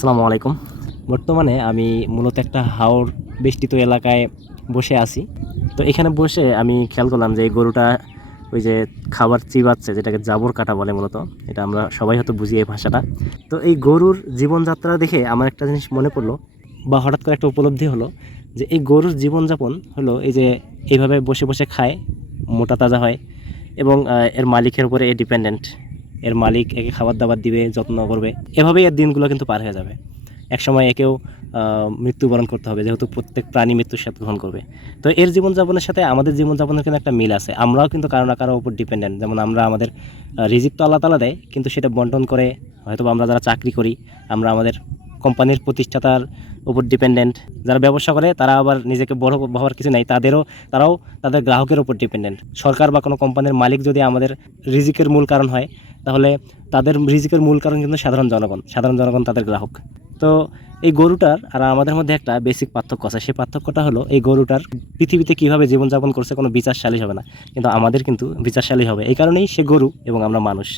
আসসালামু আলাইকুম। বর্তমানে আমি মূলত একটা হাওর বেষ্টিত এলাকায় বসে আছি। তো এখানে বসে আমি খেয়াল করলাম যে এই গরুটা ওই যে খাবার চিবাচ্ছে, যেটাকে জাবর কাটা বলে মূলত। এটা আমরা সবাই হয়তো বুঝি এই ভাষাটা। তো এই গরুর জীবনযাত্রা দেখে আমার একটা জিনিস মনে পড়ল বা হঠাৎ করে একটা উপলব্ধি হলো যে এই গরুর জীবনযাপন হলো এই যে এইভাবে বসে বসে খায়, মোটা তাজা হয় এবং এর মালিকের উপরে এ ডিপেন্ডেন্ট এর মালিক একে খাবার দাবার দিবে, যত্ন করবে। এভাবেই এর দিনগুলো কিন্তু পার হয়ে যাবে। একসময় একেও মৃত্যুবরণ করতে হবে, যেহেতু প্রত্যেক প্রাণী মৃত্যুর সাথে গ্রহণ করবে। তো এর জীবনযাপনের সাথে আমাদের জীবনযাপনের কিন্তু একটা মিল আছে। আমরাও কিন্তু কারও না কারোর উপর ডিপেন্ডেন্ট যেমন আমরা আমাদের রিজিক তো আল্লাহ তালা দেয়, কিন্তু সেটা বন্টন করে হয়তো আমরা যারা চাকরি করি, আমরা আমাদের কোম্পানির প্রতিষ্ঠাতার উপর ডিপেন্ডেন্ট যারা ব্যবসা করে, তারা আবার নিজেকে বড় ভাবার কিছু নাই। তাদেরও, তারাও তাদের গ্রাহকের উপর ডিপেন্ডেন্ট সরকার বা কোনো কোম্পানির মালিক যদি আমাদের রিজিকের মূল কারণ হয় তাহলে তাদের রিজিকের মূল কারণ কিন্তু সাধারণ জনগণ সাধারণ জনগণ তাদের গ্রাহক। তো এই গরুটার আর আমাদের মধ্যে একটা বেসিক পার্থক্য আছে। সেই পার্থক্যটা হলো এই গরুটার পৃথিবীতে কীভাবে জীবনযাপন করছে কোনো বিচারশালী হবে না। কিন্তু আমাদের কিন্তু বিচারশালী হবে। এই কারণেই সে গরু এবং আমরা মানুষ।